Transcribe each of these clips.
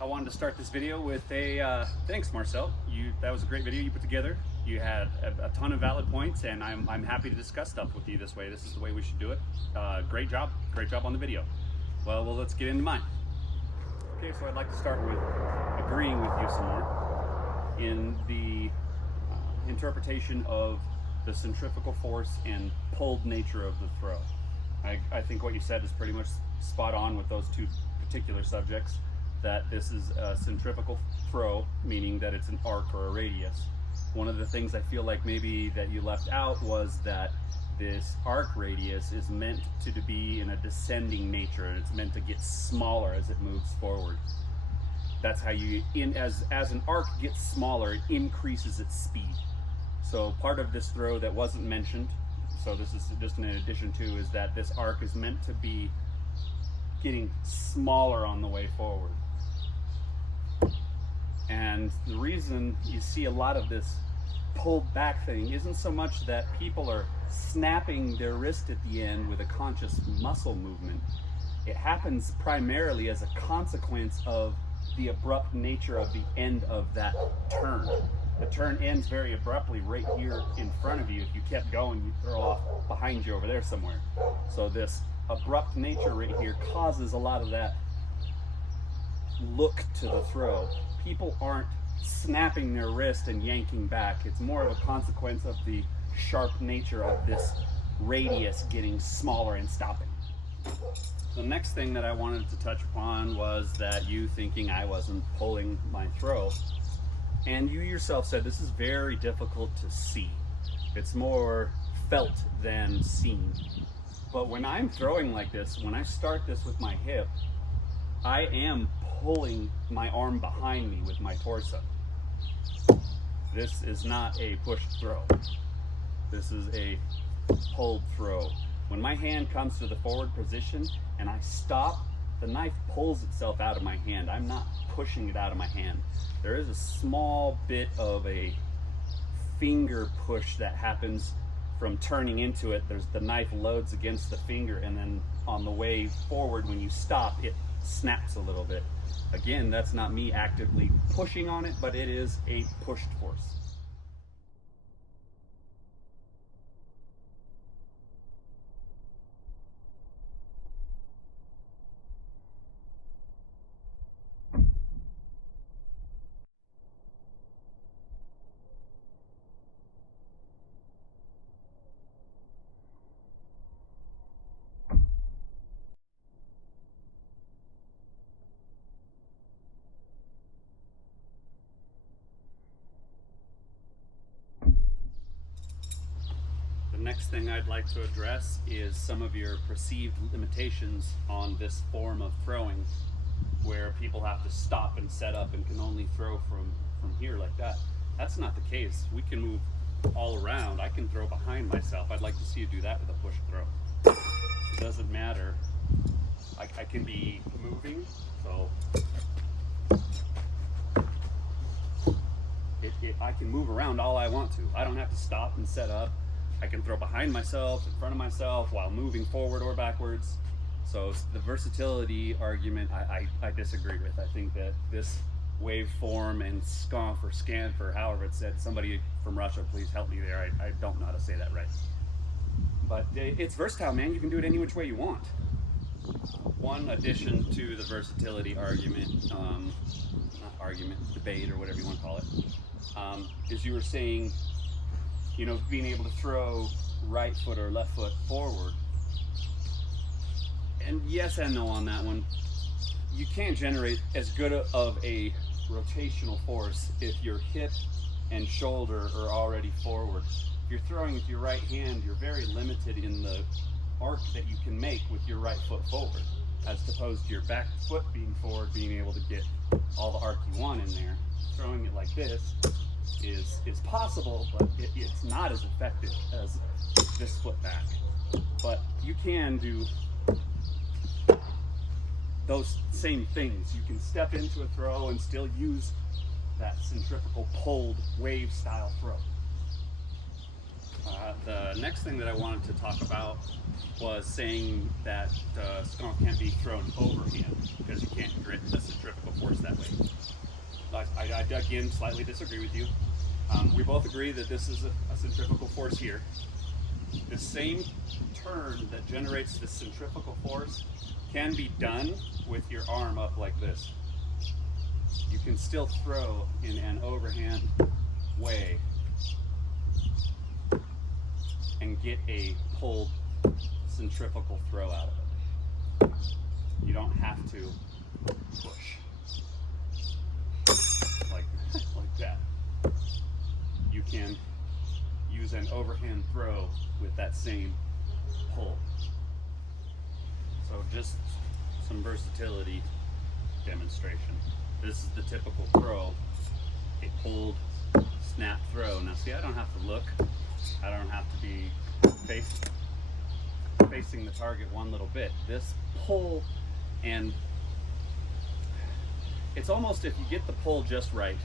I wanted to start this video with a thanks, Marcel. That was a great video you put together. You had a ton of valid points, and I'm happy to discuss stuff with you this way. This is the way we should do it. Great job on the video. Well, let's get into mine. Okay, so I'd like to start with agreeing with you some more in the interpretation of the centrifugal force and pulled nature of the throw. I think what you said is pretty much spot on with those two particular subjects, that this is a centrifugal throw, meaning that it's an arc or a radius. One of the things I feel like maybe that you left out was that this arc radius is meant to be in a descending nature, and it's meant to get smaller as it moves forward. That's how as an arc gets smaller, it increases its speed. So part of this throw that wasn't mentioned, so this is just an addition to, is that this arc is meant to be getting smaller on the way forward. And the reason you see a lot of this pulled back thing isn't so much that people are snapping their wrist at the end with a conscious muscle movement. It happens primarily as a consequence of the abrupt nature of the end of that turn. The turn ends very abruptly right here in front of you. If you kept going, you'd throw off behind you over there somewhere. So this abrupt nature right here causes a lot of that look to the throw. People aren't snapping their wrist and yanking back. It's more of a consequence of the sharp nature of this radius getting smaller and stopping. The next thing that I wanted to touch upon was that you thinking I wasn't pulling my throw. And you yourself said this is very difficult to see. It's more felt than seen. But when I'm throwing like this, when I start this with my hip, I am pulling my arm behind me with my torso. This is not a pushed throw. This is a pulled throw. When my hand comes to the forward position and I stop, the knife pulls itself out of my hand. I'm not pushing it out of my hand. There is a small bit of a finger push that happens from turning into it. The knife loads against the finger, and then on the way forward, when you stop, it snaps a little bit. Again, that's not me actively pushing on it, but it is a pushed force. The next thing I'd like to address is some of your perceived limitations on this form of throwing, where people have to stop and set up and can only throw from here like that. That's not the case. We can move all around. I can throw behind myself. I'd like to see you do that with a push throw. It doesn't matter. I can be moving, so I can move around all I want to. I don't have to stop and set up. I can throw behind myself, in front of myself, while moving forward or backwards. So the versatility argument, I disagree with. I think that this waveform and Skanf or Skanf or however it's said, somebody from Russia, please help me there. I don't know how to say that right. But it's versatile, man. You can do it any which way you want. One addition to the versatility argument, debate, or whatever you want to call it, is you were saying, you know, being able to throw right foot or left foot forward. And yes and no on that one. You can't generate as good of a rotational force if your hip and shoulder are already forward. If you're throwing with your right hand, you're very limited in the arc that you can make with your right foot forward, as opposed to your back foot being forward, being able to get all the arc you want in there. Throwing it like this is possible, but it's not as effective as this foot back. But you can do those same things. You can step into a throw and still use that centrifugal pulled wave style throw. The next thing that I wanted to talk about was saying that Skanf can't be thrown overhand because you can't create a centrifugal force that way. again, slightly disagree with you. We both agree that this is a centrifugal force here. The same turn that generates the centrifugal force can be done with your arm up like this. You can still throw in an overhand way and get a pulled centrifugal throw out of it. You don't have to push like that. You can use an overhand throw with that same pull. So just some versatility demonstration. This is the typical throw, a pulled snap throw. Now see, I don't have to look. I don't have to be facing the target one little bit. This pull, and it's almost, if you get the pull just right,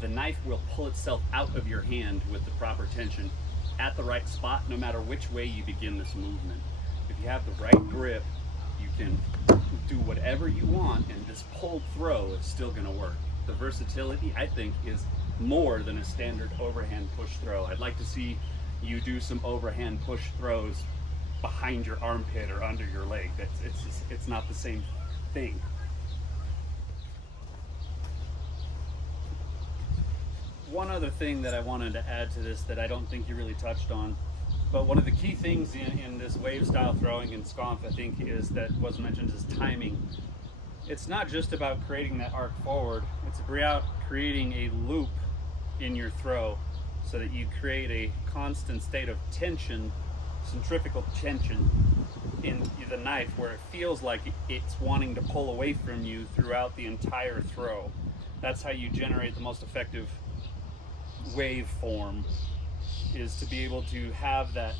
the knife will pull itself out of your hand with the proper tension at the right spot, no matter which way you begin this movement. If you have the right grip, you can do whatever you want, and this pulled throw is still going to work. The versatility, I think, is more than a standard overhand push throw. I'd like to see you do some overhand push throws behind your armpit or under your leg. It's not the same thing. One other thing that I wanted to add to this that I don't think you really touched on, but one of the key things in this wave style throwing in Skanf, I think, is that was mentioned is timing. It's not just about creating that arc forward, it's about creating a loop in your throw so that you create a constant state of tension, centrifugal tension in the knife, where it feels like it's wanting to pull away from you throughout the entire throw. That's how you generate the most effective wave form, is to be able to have that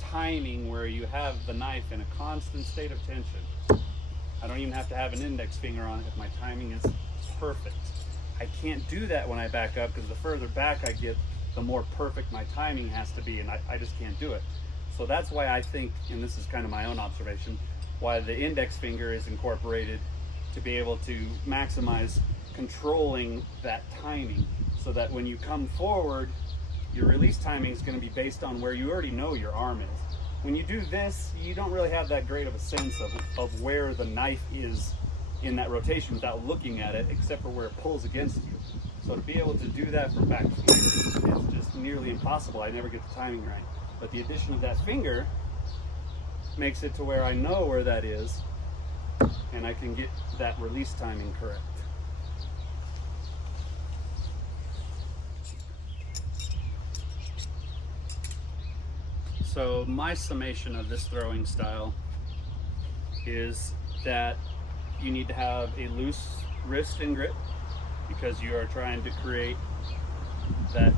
timing where you have the knife in a constant state of tension. I don't even have to have an index finger on it if my timing is perfect. I can't do that when I back up, because the further back I get, the more perfect my timing has to be, and I just can't do it. So that's why I think, and this is kind of my own observation, why the index finger is incorporated, to be able to maximize controlling that timing, so that when you come forward, your release timing is going to be based on where you already know your arm is. When you do this, you don't really have that great of a sense of where the knife is in that rotation without looking at it, except for where it pulls against you. So to be able to do that from back here is just nearly impossible. I never get the timing right. But the addition of that finger makes it to where I know where that is, and I can get that release timing correct. So my summation of this throwing style is that you need to have a loose wrist and grip, because you are trying to create that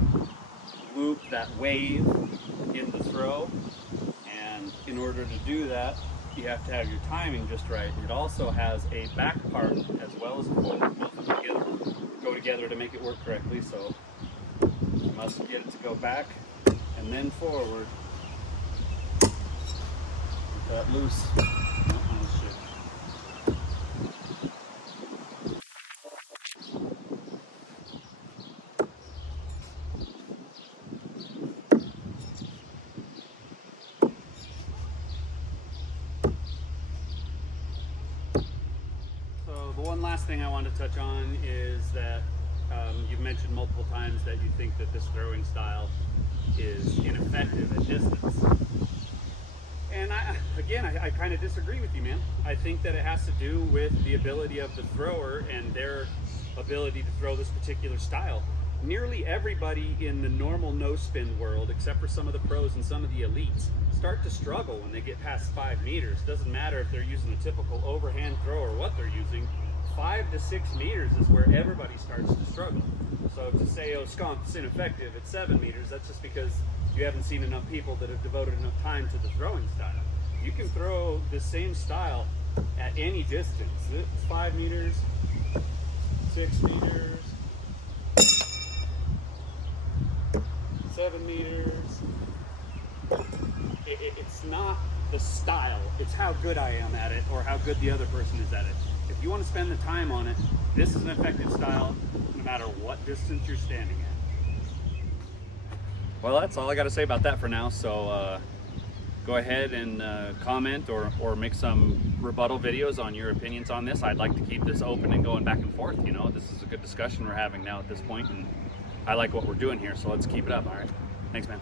loop, that wave in the throw. And in order to do that, you have to have your timing just right. It also has a back part as well as a forward. Both of them go together to make it work correctly. So you must get it to go back and then forward. That loose. So the one last thing I want to touch on is that you've mentioned multiple times that you think that this throwing style is ineffective at distance. And I kind of disagree with you, man. I think that it has to do with the ability of the thrower and their ability to throw this particular style. Nearly everybody in the normal no-spin world, except for some of the pros and some of the elites, start to struggle when they get past 5 meters. Doesn't matter if they're using a typical overhand throw or what they're using. 5 to 6 meters is where everybody starts to struggle. So to say, oh, Skanf's ineffective at 7 meters, that's just because you haven't seen enough people that have devoted enough time to the throwing style. You can throw the same style at any distance. It's 5 meters, 6 meters, 7 meters. It's not the style, it's how good I am at it or how good the other person is at it. if you want to spend the time on it, this is an effective style no matter what distance you're standing at. Well, that's all I got to say about that for now. So go ahead and comment or make some rebuttal videos on your opinions on this. I'd like to keep this open and going back and forth. You know, this is a good discussion we're having now at this point, and I like what we're doing here, so let's keep it up. All right, thanks, man.